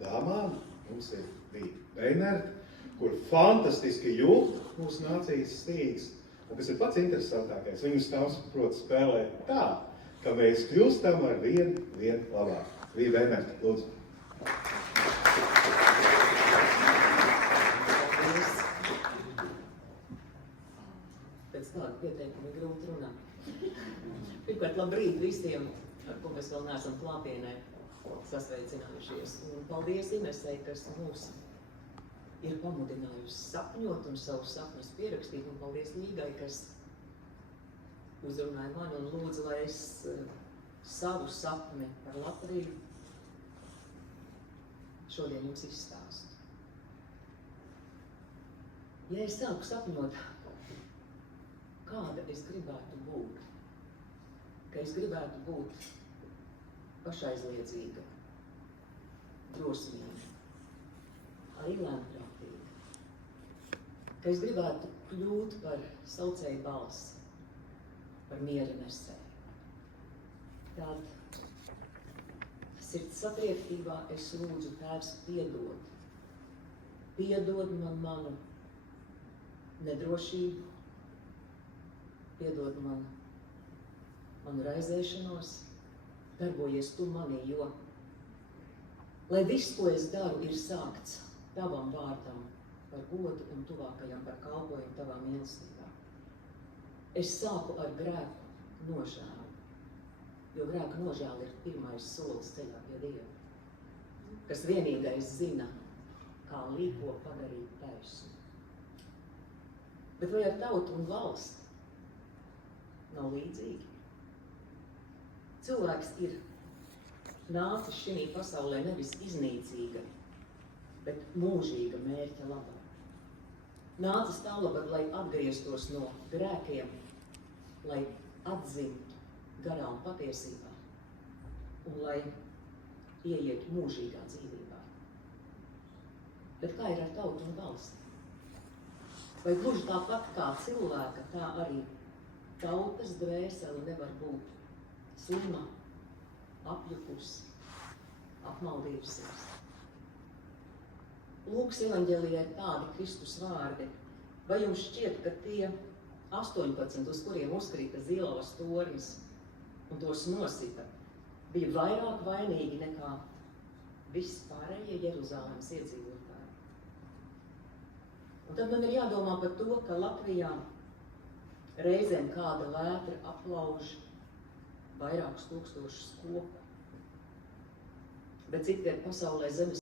dāmām mums ir Vīta Beinerta, kur fantastiski jūt mūsu nācijas stīgs. Un kas ir pats interesantākais, viņu stāvs prot spēlēt tā, ka mēs kļūstam ar vien labāk. Vīta Beinerta, lūdzu. Pēc tāda pieteikuma ir grūti runāt. Pirmkārt, labrīt visiem, ar ko mēs vēl neesam klātienē sasveicinājušies. Un paldies Inesei, kas mūs ir pamudinājusi sapņot un savus sapņus pierakstīt. Un paldies Līgai, kas uzrunāja mani un lūdzu, lai es savu sapni par Latviju šodien jums izstāstu. Ja es sāku sapņot, kāda es gribētu būt, ka es gribētu būt pašaizliedzīga, drosmīga, arī lēnprātīga, ka es gribētu kļūt par saucēju balsi, par miera nesēju. Tad sirds satriektībā es lūdzu Tēvs piedod. Piedod man manu nedrošību, piedod manu raizēšanos, darbojies tu manī, jo lai viss, ko es daru, ir sākts tavam vārdam par godu un tuvākajam par kalpojumu tavā mīlestībā. Es sāku ar grēku nožēlu, jo grēka nožēla ir pirmais solis ceļā pie Dieva, kas vienīgais zina, kā līko padarīt taisnu. Bet vai ar tautu un valsti nav līdzīgi? Cilvēks ir nācis šī pasaulē nevis iznīcīga, bet mūžīga mērķa labā. Nācis tā labā, lai atgrieztos no grēkiem, lai atzimtu garā un patiesībā, un lai ieietu mūžīgā dzīvībā. Bet kā ir ar tautu un valsti? Vai gluži tāpat kā cilvēka, tā arī tautas dvēsele nevar būt slima, apjukusi, apmaldījusies? Lūkas evaņģēlijā ir tādi Kristus vārdi. Vai jums šķiet, ka tie 18, uz kuriem uzkrita Zilavas tornis un tos nosita, bija vairāk vainīgi nekā visi pārējie Jeruzalemes iedzīvotāji? Un tad man ir jādomā par to, ka Latvijā reizēm kāda vētra aplauž vairākus tūkstošus koku, bet citviet pasaulē zemes